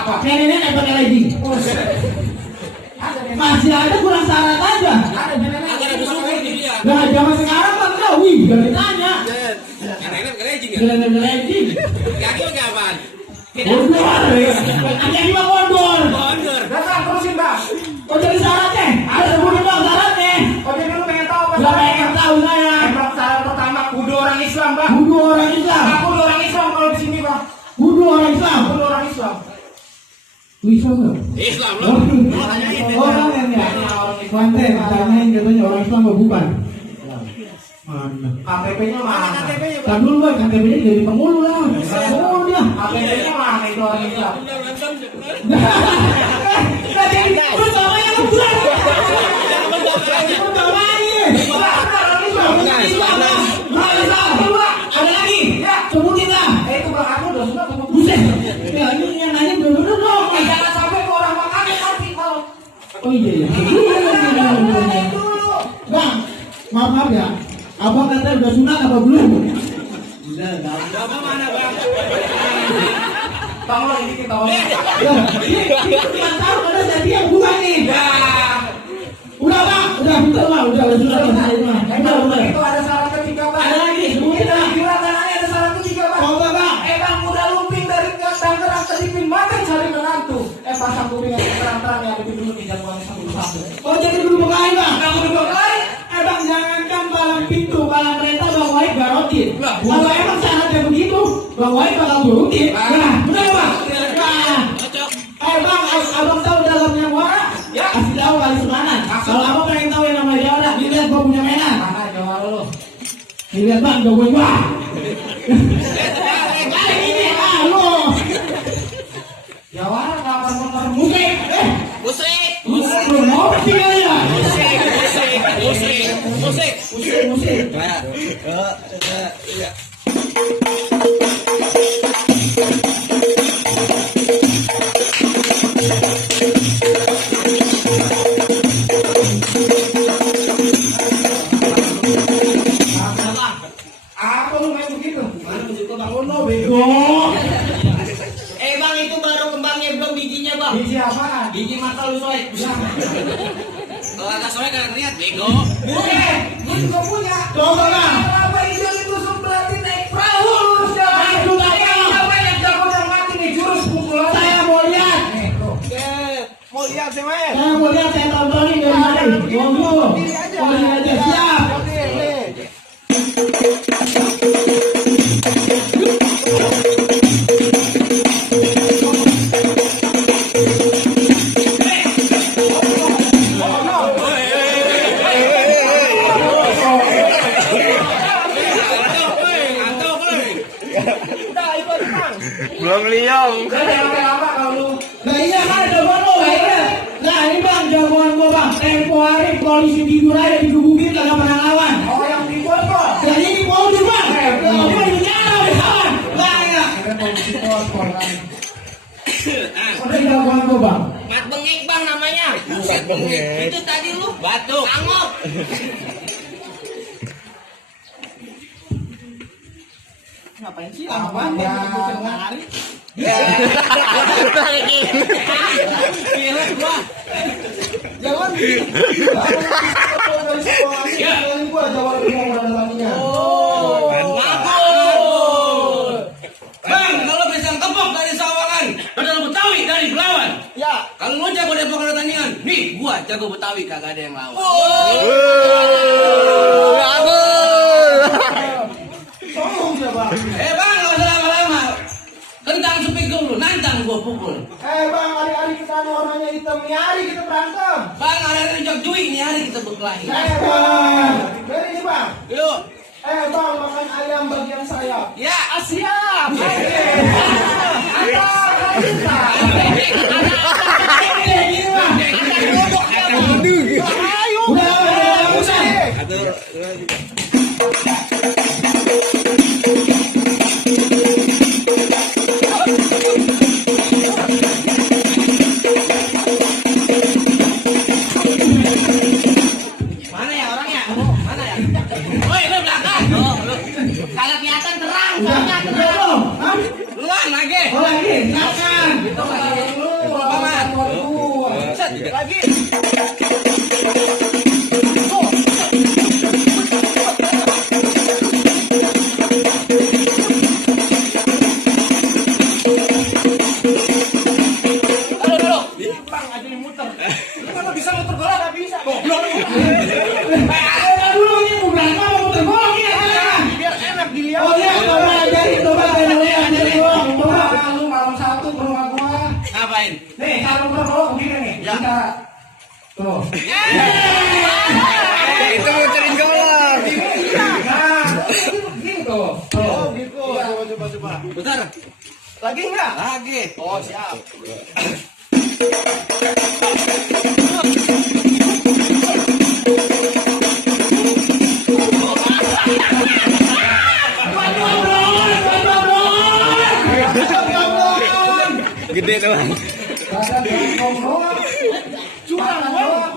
apa? Nenek pakai legging. Masih ada kurang syarat aja. Ada nenek. Agak bersyukur nih dia. Nah, zaman sekarang kan enggak, wih, gak ditanya. Nenek pakai legging ya? Nenek legging. Kaki pakai apaan? Bondor. Ada juga bondor. Bondor. Datang terusin bang. Oh jadi syaratnya? Ada sebutin dong syaratnya. Oh jadi lu pengen tahu apa? Gak pengen tahu saya. Bang syarat pertama kudu orang Islam bang. Kudu orang Islam. Aku orang Islam kalau di sini bang. Kudu orang Islam. Kudu orang Islam. Islam loh. Islam Oh, loh. orang ya. Konten tanyain katanya orang Islam apa bukan? Mana? KTP-nya mana? Kan dulu kan KTP-nya jadi pemulu lah. Pemulu dia. KTP-nya mana itu orang Islam? Nggak jadi. Lu sama yang kebulan. Ada lagi? Sebutin lah. Itu bang aku udah suka ketemu. Buset. Ya ini yang nanya dulu dong. Jangan sampai ke orang makan nanti kalau. Oh iya iya. Bang, maaf ya. Abang kata udah sunat apa belum? Udah, Apa mana bang? Tahu ini kita tahu. Ini cuma tahu karena jadi yang bukan nih. Udah bang, udah betul bang, udah sunat udah. Itu ada syarat ketiga bang. Ada lagi, sebutin lah. Ada syarat ketiga bang. Oh bang. Bang udah lumping dari tangerang ke dipin makan cari menantu. Pasang kuping yang terang-terang yang lebih dulu di jangkauan satu. Oh jadi dulu bekali bang. Kamu duduk lain. Bang jangankan palang pintu, palang kereta bang Wahid gak rotin. Kalau emang syaratnya begitu, bang Wahid bakal turutin. Nah, bener bang. Nah, bang, abang tahu dalamnya muara? Ya. Kasih tahu kali semanan. Kalau abang pengen tahu yang namanya Jawara, dilihat gua punya mainan. Mana Jawa lu? Dilihat bang, jawaban gua. Kali ini, lu. Jawara kapan motor Musik, Musik. lu mau tinggal ya? Musik. Apa lu main begitu? Mana musik kok bang? Ono bego. Bang itu baru kembangnya belum bijinya bang. Biji apaan? Biji mata lu soek. Kalau ada soalnya kan lihat bego. Bukan, gue juga punya. Coba bang. Apa itu ditusuk berarti naik perahu lurus jalan. Aduh, bang. Kita banyak jago yang mati nih jurus pukulan. Saya mau lihat. Mau lihat sih men? Saya mau lihat, saya tontonin dari mana. Monggo. Mau lihat aja, siap. Belum liong. Jangan lama kalau lu. Nah iya kan jagoan lo, iya. Nah ini bang jagoan gua bang. Tempo hari polisi tidur aja digebukin kagak pernah lawan. Oh yang di bawah. Jadi ini polisi bang. Kalau dia di nyala di kawan. Nah iya. Ini jagoan gua bang. Mat bengek bang namanya. Mat bengek. Itu tadi lu Batuk. angop. Ngapain sih? Apaan? Hari. Gila gua. Jangan. Gua jawab mau dalamnya. Bang, kalau bisa kepok dari Sawangan, padahal Betawi dari Belawan. Ya. Kalau lu jago Depok ada tandingan, nih gua jago Betawi kagak ada yang lawan. Tolong siapa? Bang, nggak usah lama-lama. Kentang sepik dulu, nantang gua pukul. Bang, hari-hari kita warnanya hitam. Nih hari kita berantem. Bang, ada rejak cuy, nih hari kita berkelahi. Bang. Dari ini bang. Yuk. Bang, makan ayam bagian saya. Ya. Siap. Mana ya orangnya? Mana ya? Woi, lu belakang. Kagak kelihatan terang, soalnya terang. Luan lagi. Lagi, silakan. Lagi. Bang, aja yang muter. Lu kenapa bisa muter bola? Gak bisa. Goblok. Dulu ini bukan mau muter bola ini. Biar enak dilihat. Oh iya, coba ajarin, coba ajarin doang. Coba. Lu malam satu ke rumah gua. Ngapain? Nih, cara muter bola begini nih. Ya. Cara. Tuh. Itu muterin golok. Nah, begini tuh. Tuh. Gitu. Coba. Bentar. Lagi enggak? Lagi. Oh, siap. Gede doang. Badan bengkong doang. Curang doang.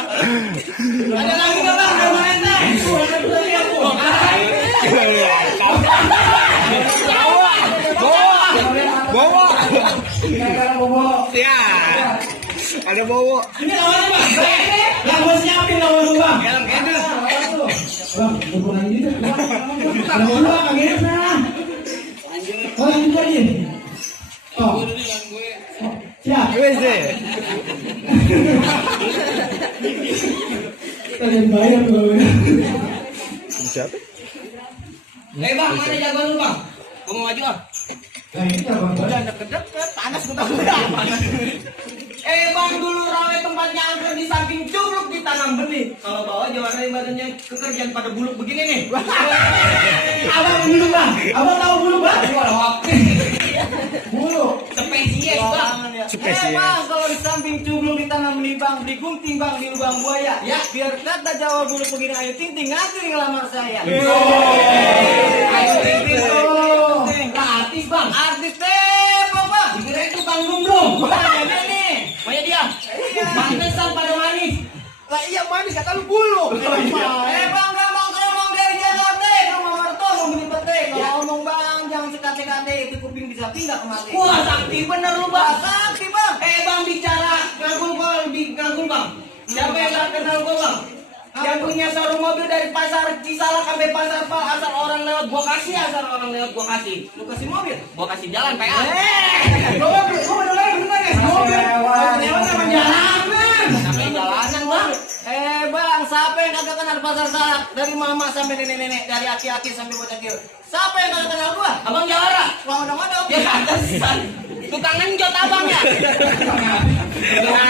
Ada lagi nggak bang? Ada main dah. Bowo. Gara-gara bobo. Ya. Ada bowo. Ini lawannya bang. Yang bos nyiapin lawan lu bang. Dalam kena. Bang, bukan ini deh. Lawan lu bang, ini sana. Oh lanjut aja. Oh. Siap. Wes deh. Kalian bayar tuh. Bisa. Bang, mana jagoan lu bang? Gua mau maju ah. Nah ini bang. Udah deket-deket, panas gue tahu. Bang, dulu rawe tempatnya angker di samping curug ditanam benih. Kalau bawa jawabannya badannya kekerjaan pada buluk begini nih. Abang bulu bang. Abang tahu bulu bang? Bulu. Spesies bang. Spesies. Bang, kalau di samping cublung ditanam nih bang, beli gunting bang di lubang buaya. Ya. Biar kata Jawa bulu begini, ayo tinting ngantri ngelamar saya. Ayo Tinting itu. tuh. Artis bang. Artis tembok bang. Dikira itu tanggung dong. Bukan dia nih. Maya dia. Pantesan pada manis. Lah iya manis kata lu bulu. Bang, ngomong dari Jakarta, rumah Marto mau beli pete. Kalau ngomong bang, jangan sekate-kate, itu kuping bisa pindah kemari. Wah, sakti bener lu bang. Sakti bang. Bang bicara ngagul gua lebih ngagul bang. Siapa yang gak kenal gua bang? Yang punya sarung mobil dari pasar Cisalak sampai pasar Pak, asal orang lewat gua kasih, asal orang lewat gua kasih. Lu kasih mobil. Gua kasih jalan PA. Gua bener bener ya. Mobil. Lewat sama jalanan. Sampai jalanan bang. Bang, siapa yang kagak kenal pasar Salak? Dari mama sampai nenek-nenek, dari aki-aki sampai bocah kecil. Siapa yang kagak kenal gua? Abang Jawara. Wah, udah Ya pantesan. Tukang nenjot abang ya.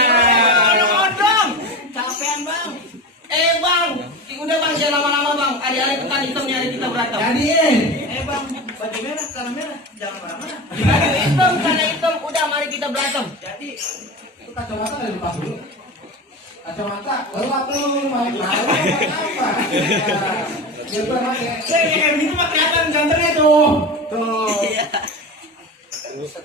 Odong. Capean bang. Bang, udah bang jangan lama-lama bang. Ada ketan hitamnya ada kita berantem. Jadiin. Bang, baju merah, karena merah, jangan marah-marah. Baju hitam karena hitam. Udah mari kita berantem. Jadi, Itu kacamata dari lepas dulu. Kacamata, baru apa lu main malu apa? Dia tuh emang Kayak begitu mah kelihatan ganternya tuh. tuh.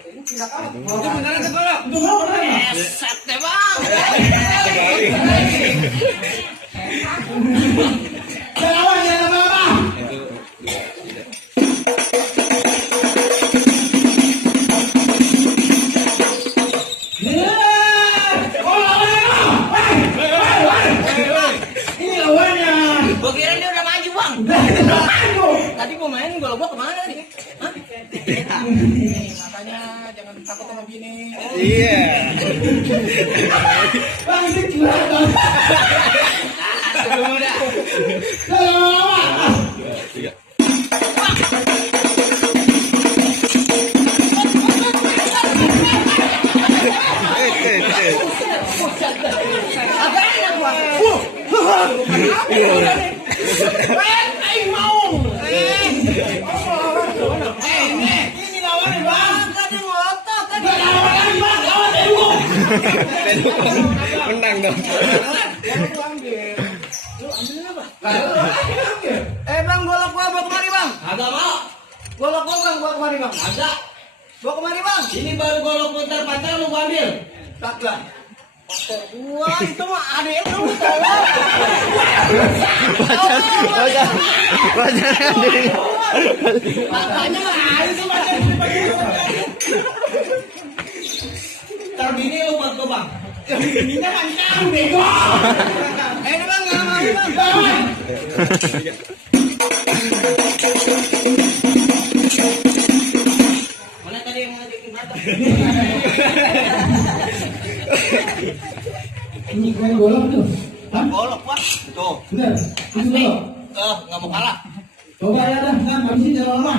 ini tidak amat. Itu beneran ke golok. Itu mau bener ya? Set deh bang. Jangan jangan apa-apa. Ini lawannya. Gua kira dia udah maju bang. Aduh. Tadi gua main gol gua kemana tadi? Hah? Makanya jangan takut sama bini. Iya. Bang itu curhat. Udah. Agak enak bang. Aing mau. Ini lawannya bang. Tadi ngotot tadi. Lawan bang. Lawan tembok. Menang dong. Bang, golok gua bawa kemari bang. Agak mau. Golok gua bang, bawa kemari bang. Agak. Bawa kemari bang. Ini baru golok putar pacar lu gua ambil. Kagak. Wah, itu mah adek lu tolong. Pacar adiknya. Makanya lah, itu pacar Ntar bini lu buat gua bang. Bininya kan kamu bego. Ini bang, nggak mau bang. Mana tadi yang ngajakin berantem? Ini kue golok tuh. Hah? Golok pak. Tuh. Bener. Itu golok. Nggak mau kalah. Coba ya dah, kan habis ini jangan lama.